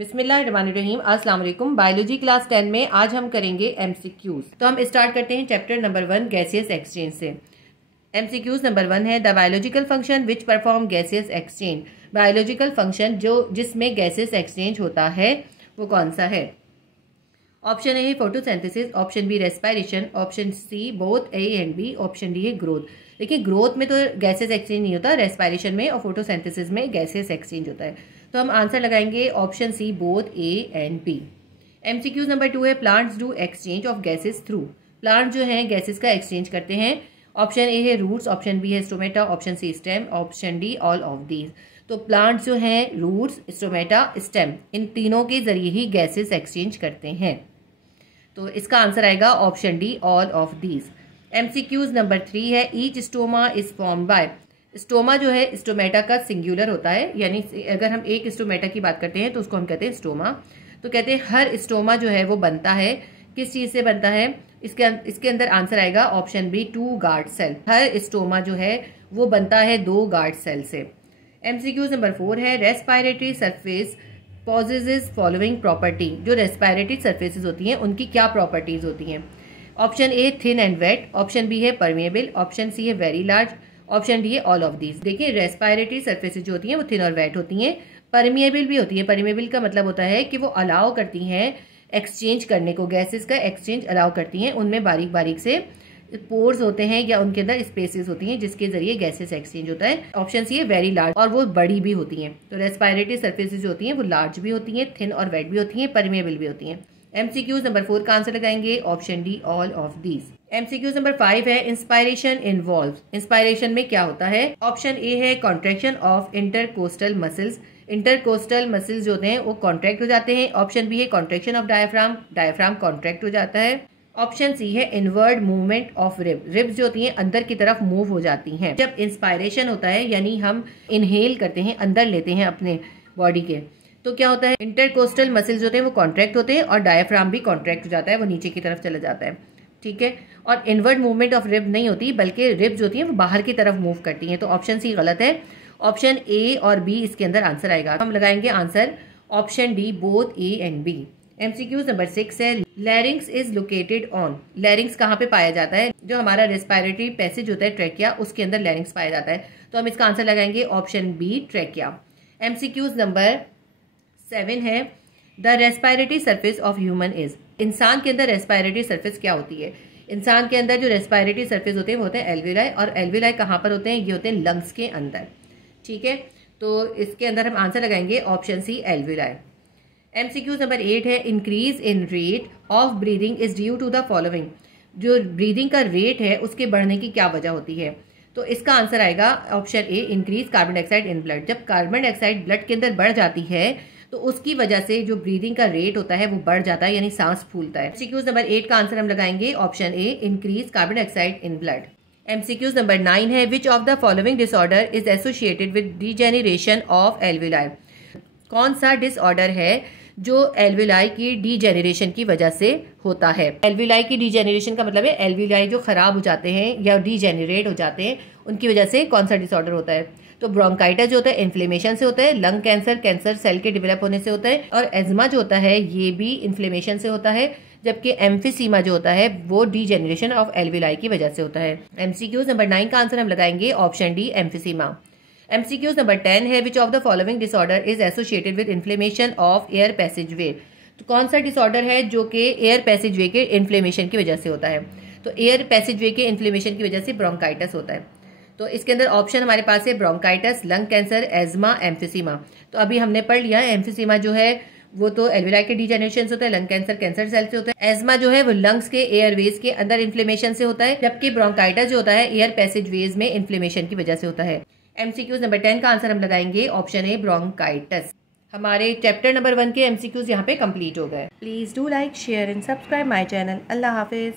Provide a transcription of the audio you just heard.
बिस्मिल्लाहिर्रहमानिर्रहीम। अस्सलाम वालेकुम। बायोलॉजी क्लास 10 में आज हम करेंगे एमसीक्यूज। तो हम स्टार्ट करते हैं चैप्टर नंबर 1 गैसियस एक्सचेंज से। एमसीक्यूज नंबर 1 है the biological function which perform gaseous exchange. Biological function जिसमें गैसियस एक्सचेंज होता है वो कौन सा है? ऑप्शन ए है photosynthesis, option B respiration, option C both A and B, option D है ग्रोथ। देखिए ग्रोथ में तो गैसेस एक्सचेंज नहीं होता, रेस्पिरेशन में और फोटोसिंथेसिस में गैसेस एक्सचेंज होता है। तो हम आंसर लगाएंगे option C both A and B. MCQs number 2 है plants do exchange of gases through. Plant जो है गैसेस का एक्सचेंज करते हैं। ऑप्शन ए है रूट्स, ऑप्शन बी है stomata, option C stem, option D all of these. तो plants जो हैं रूट्स, स्टोमेटा, स्टेम, इन तीनों के जरिए ही गैसेस एक्सचेंज करते हैं। तो इसका आंसर आएगा option D all of these. MCQs number 3 है each stoma is form by. Stoma जो है स्टोमेटा का सिंगुलर होता है, यानी अगर हम एक स्टोमेटा की बात करते हैं तो उसको हम कहते हैं स्टोमा। तो कहते हैं हर स्टोमा जो है वो बनता है किस चीज से बनता है? इसके अंदर आंसर आएगा ऑप्शन बी 2 गार्ड सेल। हर स्टोमा जो है वो बनता है 2 गार्ड सेल से। एमसीक्यूज नंबर 4 है respiratory surface possesses following property. जो रेस्पिरेटरी सरफेसेस होती हैं उनकी क्या प्रॉपर्टीज होती हैं? Option A thin and wet, option B है परमेबल, ऑप्शन सी है वेरी लार्ज, ऑप्शन डी है ऑल ऑफ दीज। देखिए रेस्पिरेटरी सरफेसेस जो होती हैं वो थिन और वेट होती हैं, परमेबल भी होती है। परमेबल का मतलब होता है कि वो अलाउ करती हैं एक्सचेंज करने को, गैसेस का एक्सचेंज अलाउ करती हैं। उनमें बारीक बारीक से पोर्स होते हैं या उनके अंदर स्पेसेस होती हैं जिसके जरिए गैसेस एक्सचेंज होता है। ऑप्शन सी है वेरी लार्ज, और वो बड़ी भी होती हैं। तो रेस्पिरेटरी सरफेसेस जो होती हैं वो लार्ज भी होती हैं, थिन और वेट भी होती हैं, परमेबल भी होती हैं। एमसीक्यूज नंबर 4 का आंसर लगाएंगे option D all of these. MCQs number 5 है इंस्पायरेशन इन्वॉल्व। इंस्पायरेशन में क्या होता है? ऑप्शन ए है contraction of intercostal muscles. Intercostal muscles जो होते हैं वो कॉन्ट्रैक्ट हो जाते हैं। ऑप्शन बी है contraction of diaphragm, diaphragm contract हो जाता है। ऑप्शन सी है inward movement of rib, ribs जो होती हैं अंदर की तरफ मूव हो जाती हैं। जब इंस्पायरेशन होता है यानी हम इनहेल करते हैं, अंदर लेते हैं अपने बॉडी के, तो क्या होता है इंटरकोस्टल मसल्स होते हैं वो कॉन्ट्रैक्ट होते हैं और डायफ्राम भी कॉन्ट्रैक्ट हो जाता है, वो नीचे की तरफ चला जाता है। ठीक है, और इनवर्ड मूवमेंट ऑफ रिब नहीं होती बल्कि रिब्स होती हैं वो बाहर की तरफ मूव करती हैं। तो ऑप्शन सी गलत है। ऑप्शन ए और बी इसके अंदर आंसर आएगा। हम लगाएंगे answer option D both A and B. MCQs number 6 है larynx is located on. Larynx कहाँ पे पाया जाता है? जो हमारा रेस्पिरेटरी पैसेज होता है ट्रैकिया, उसके अंदर लैरिंग्स पाया जाता है। तो हम इसका आंसर लगाएंगे option B trachea. MCQs number 7 है the respiratory surface of human is. इंसान के अंदर रेस्पिरेटरी सरफेस क्या होती है? इंसान के अंदर जो रेस्पिरेटरी सरफेस होते हैं वो होते हैं एल्विलाई, और एल्विलाई कहाँ पर होते हैं? ये होते हैं लंग्स के अंदर। ठीक है, तो इसके अंदर हम आंसर लगाएंगे option C alveoli. MCQs number 8 है increase in rate of breathing is due to the following. जो ब्रीदिंग का रेट है उसके बढ़ने की क्या वजह होती है? तो इसका आंसर आएगा option A increase carbon dioxide in blood. जब कार्बन डाइऑक्साइड ब्लड के अंदर बढ़ जाती है तो उसकी वजह से जो ब्रीदिंग का रेट होता है वो बढ़ जाता है, यानी सांस फूलता है। एमसीक्यूज नंबर 8 का आंसर हम लगाएंगे option A increase carbon dioxide in blood. MCQs number 9 है which of the following disorder is associated with degeneration of alveoli. कौन सा डिसऑर्डर है जो एल्विलाई की डीजेनरेशन की वजह से होता है? एल्विलाई की डीजेनरेशन का मतलब है एल्विलाई जो खराब हो जाते हैं या डीजेनरेट हो जाते हैं उनकी वजह से कौन सा डिसऑर्डर होता है? तो ब्रोंकाइटिस जो होता है इन्फ्लेमेशन से होता है, लंग कैंसर कैंसर सेल के डेवलप होने से होता है, और एज्मा जो होता है ये भी इन्फ्लेमेशन से होता है, जबकि एम्फिसीमा जो होता है वो डीजेनरेशन ऑफ एल्विलाई की वजह से होता है। एमसीक्यूज नंबर 9 का आंसर हम लगाएंगे option D emphysema. MCQs number 10 है which of the following disorder is associated with inflammation of air passageway. तो कौन सा डिसऑर्डर है जो कि एयर पैसेजवे के इन्फ्लेमेशन की वजह से होता है? तो एयर पैसेजवे के इन्फ्लेमेशन की वजह से ब्रोंकाइटिस होता है। तो इसके अंदर ऑप्शन हमारे पास है ब्रोंकाइटिस, लंग कैंसर, एज्मा, एम्फिसीमा। तो अभी हमने पढ़ लिया एम्फिसीमा जो है वो तो एल्विलाई के डीजेनरेशन से होता है, लंग कैंसर कैंसर सेल से होता है, एज्मा जो है वो लंग्स के एयरवेज के अंदर इन्फ्लेमेशन से होता है, जबकि ब्रोंकाइटिस जो होता है एयर पैसेजवेज में इन्फ्लेमेशन की वजह से होता है। एमसीक्यूज नंबर 10 का आंसर हम लगाएंगे ऑप्शन ए ब्रोंकाइटिस। हमारे चैप्टर नंबर 1 के एमसीक्यूज यहाँ पे कंप्लीट हो गए। Please do like share and subscribe my channel. Allah Hafiz.